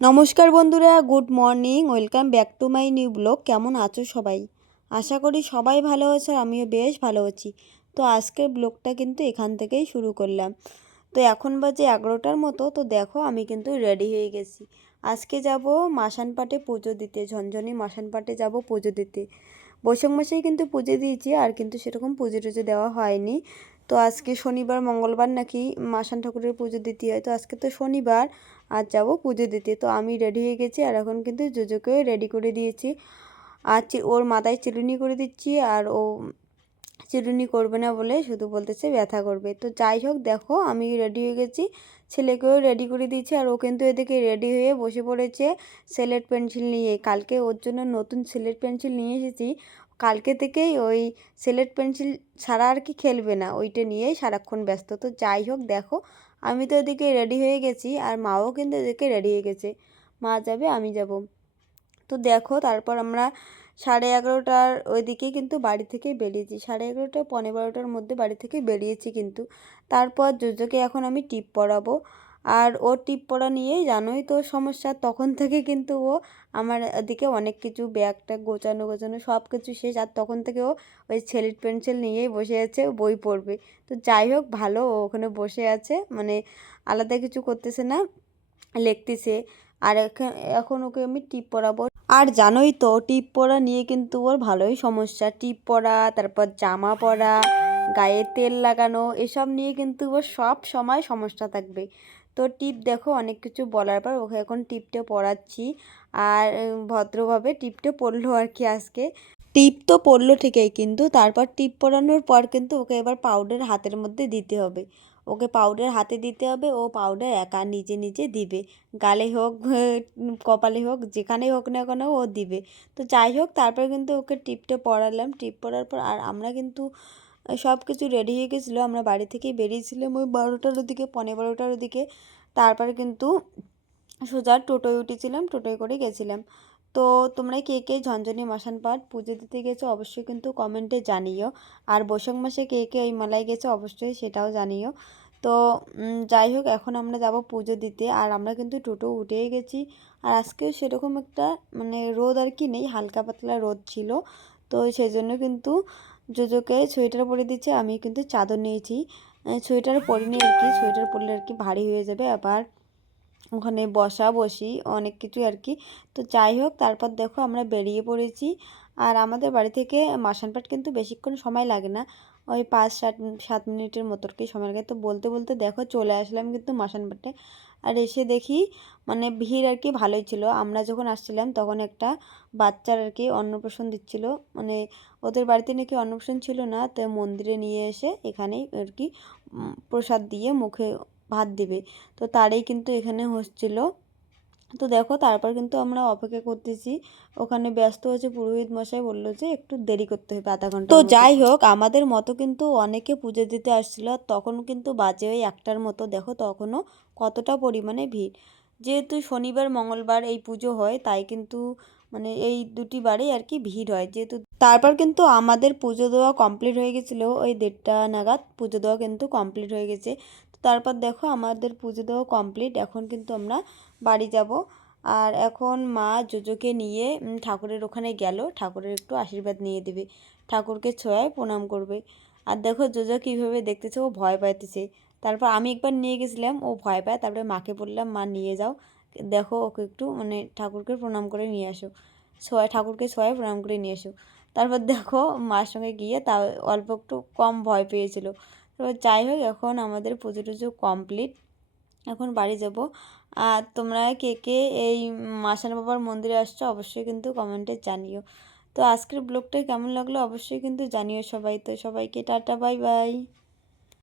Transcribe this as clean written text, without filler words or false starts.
নমস্কার বন্ধুরা, good morning, welcome back to my new blog. কেমন আছো সবাই? আশা করি সবাই ভালো আছে, আর আমিও বেশ ভালো আছি। তো আজকের ব্লগটা কিন্তু এখান থেকেই শুরু করলাম। তো এখন বাজে 11টার মতো। তো দেখো আমি কিন্তু রেডি হয়ে গেছি। আজকে যাব মাসানপাটে পুজো দিতে, ঝনঝনি মাসানপাটে যাব পুজো দিতে। বৈশাখ মাসেই কিন্তু পুজো দিয়েছি, আর কিন্তু সেরকম পুজো টুজো দেওয়া হয়নি। তো আজকে শনিবার মঙ্গলবার নাকি মাসান ঠাকুরের পুজো দিতে হয়। তো আজকে তো শনিবার, আর যাবো পুজো দিতে। তো আমি রেডি হয়ে গেছি, আর এখন কিন্তু জোজোকেও রেডি করে দিয়েছি। আর ওর মাথায় চিরুনি করে দিচ্ছি, আর ও চিরুনি করবে না বলে শুধু বলতেছে ব্যথা করবে। তো যাই হোক, দেখো আমি রেডি হয়ে গেছি, ছেলেকেও রেডি করে দিয়েছি। আর ও কিন্তু এদিকে রেডি হয়ে বসে পড়েছে স্লেট পেন্সিল নিয়ে। কালকে ওর জন্য নতুন স্লেট পেন্সিল নিয়ে এসেছি। কালকে থেকেই ওই স্লেট পেন্সিল ছাড়া আর কি খেলবে না, ওইটা নিয়েই সারাক্ষণ ব্যস্ত। তো যাই হোক, দেখো আমি তো এদিকে রেডি হয়ে গেছি, আর মাও কিন্তু এদিকে রেডি হয়ে গেছে। মা যাবে, আমি যাব। তো দেখো তারপর আমরা 11:30টার ওইদিকে কিন্তু বাড়ি থেকে বেরিয়েছি। 11:30 11:45টার মধ্যে বাড়ি থেকে বেরিয়েছি কিন্তু। তারপর জোজোকে এখন আমি টিপ পরাবো। আর ও টিপ পরা নিয়েই জানোই তো সমস্যা, তখন থেকে কিন্তু ও আমার দিকে অনেক কিছু ব্যাগ ট্যাগ গোছানো গোছানো সব কিছু শেষ। আর তখন থেকে ও ওই স্লেট পেন্সিল নিয়েই বসে আছে, বই পড়বে। তো যাই হোক, ভালো ও ওখানে বসে আছে, মানে আলাদা কিছু করতেছে না, লিখতেছে। আর এখন ওকে আমি টিপ পরাবো। আর জানোই তো টিপ পরা নিয়ে কিন্তু ওর ভালোই সমস্যা। টিপ পরা, তারপর জামা পরা, গায়ে তেল লাগানো, এসব নিয়ে কিন্তু ওর সব সময় সমস্যা থাকবে। তো টিপ দেখো অনেক কিছু বলার পর ওকে এখন টিপটা পরাচ্ছি। আর ভদ্রভাবে টিপটা পরলো আর কি আজকে। টিপ তো পরলো ঠিকই, কিন্তু তারপর টিপ পরানোর পর কিন্তু ওকে এবার পাউডার হাতের মধ্যে দিতে হবে। ওকে পাউডার হাতে দিতে হবে, ও পাউডার একা নিজে নিজে দিবে। গালে হোক, কপালে হোক, যেখানেই হোক না কেন ও দিবে। তো যাই হোক, তারপর কিন্তু ওকে টিপটা পরালাম। টিপ পরার পর আর আমরা কিন্তু সব কিছু রেডি হয়ে গেছিলো। আমরা বাড়ি থেকেই বেরিয়েছিলাম ওই 12টার ওদিকে, 12:15টার ওদিকে। তারপরে কিন্তু সোজা টোটোয় উঠেছিলাম, টোটোয় করে গেছিলাম। তো তোমরা কে কে ঝনঝনি মশান পাট পুজো দিতে গেছো অবশ্যই কিন্তু কমেন্টে জানিও। আর বৈশাখ মাসে কে কে ওই মেলায় গেছো অবশ্যই সেটাও জানিও। তো যাই হোক, এখন আমরা যাব পুজো দিতে, আর আমরা কিন্তু টোটো উঠেই গেছি। আর আজকেও সেরকম একটা মানে রোদ আর কি নেই, হালকা পাতলা রোদ ছিল। তো সেই জন্য কিন্তু জোজোকে সোয়েটার পরে দিচ্ছে, আমি কিন্তু চাদর নিয়েছি। সোয়েটার পরিনি আর কি, সোয়েটার পরলে আর কি ভারী হয়ে যাবে, আবার ওখানে বসা বসি অনেক কিছু আর কি। তো যাই হোক, তারপর দেখো আমরা বেরিয়ে পড়েছি। আর আমাদের বাড়ি থেকে মাসানপাট কিন্তু বেশিক্ষণ সময় লাগে না, ওই 5-7 মিনিটের মতো আর কি সময় লাগে। তো বলতে বলতে দেখো চলে আসলাম কিন্তু মাসানপাটে। আর এসে দেখি মানে ভিড় আর কি ভালোই ছিল। আমরা যখন আসছিলাম তখন একটা বাচ্চার আর কি অন্নপ্রাশন দিচ্ছিল, মানে ওদের বাড়িতে নাকি অন্নপ্রাশন ছিল না, তো মন্দিরে নিয়ে এসে এখানেই আর কি প্রসাদ দিয়ে মুখে ভাত দিবে। তো তারই কিন্তু এখানে হচ্ছিল। তো দেখো তারপর কিন্তু আমরা অপেক্ষা করতেছি, ওখানে ব্যস্ত হচ্ছে পুরোহিত মশাই বললো যে একটু দেরি করতে হবে আধা ঘন্টার মতো। তো যাই হোক, আমাদের মতো কিন্তু অনেকে পুজো দিতে আসছিল, তখন কিন্তু বাজে ওই 1টার মতো। দেখো তখনও কতটা পরিমাণে ভিড়। যেহেতু শনিবার মঙ্গলবার এই পুজো হয়, তাই কিন্তু মানে এই দুটি বারেই আর কি ভিড় হয় যেহেতু। তারপর কিন্তু আমাদের পুজো দেওয়া কমপ্লিট হয়ে গেছিলো, ওই 1:30 নাগাদ পুজো দেওয়া কিন্তু কমপ্লিট হয়ে গেছে। তারপর দেখো আমাদের পুজো দেওয়া কমপ্লিট, এখন কিন্তু আমরা বাড়ি যাব। আর এখন মা জোজোকে নিয়ে ঠাকুরের ওখানে গেল, ঠাকুরের একটু আশীর্বাদ নিয়ে দেবে, ঠাকুরকে ছোঁয়ায় প্রণাম করবে। আর দেখো জোজো কীভাবে দেখতেছে, ও ভয় পাইতেছে। তারপর আমি একবার নিয়ে গেছিলাম, ও ভয় পায়, তারপরে মাকে বললাম মা নিয়ে যাও, দেখো ওকে একটু মানে ঠাকুরকে প্রণাম করে নিয়ে আসো, ঠাকুরকে ছোঁয়ায় প্রণাম করে নিয়ে আসো। তারপর দেখো মার সঙ্গে গিয়ে তা অল্প একটু কম ভয় পেয়েছিল। তারপর যাই হোক, এখন আমাদের পুজো টুজো কমপ্লিট, এখন বাড়ি যাব। আর তোমরা কে কে এই মাসান বাবার মন্দিরে আসছো অবশ্যই কিন্তু কমেন্টে জানিও। তো আজকের ব্লগটা কেমন লাগলো অবশ্যই কিন্তু জানিও সবাই। তো সবাইকে টাটা, বাই বাই।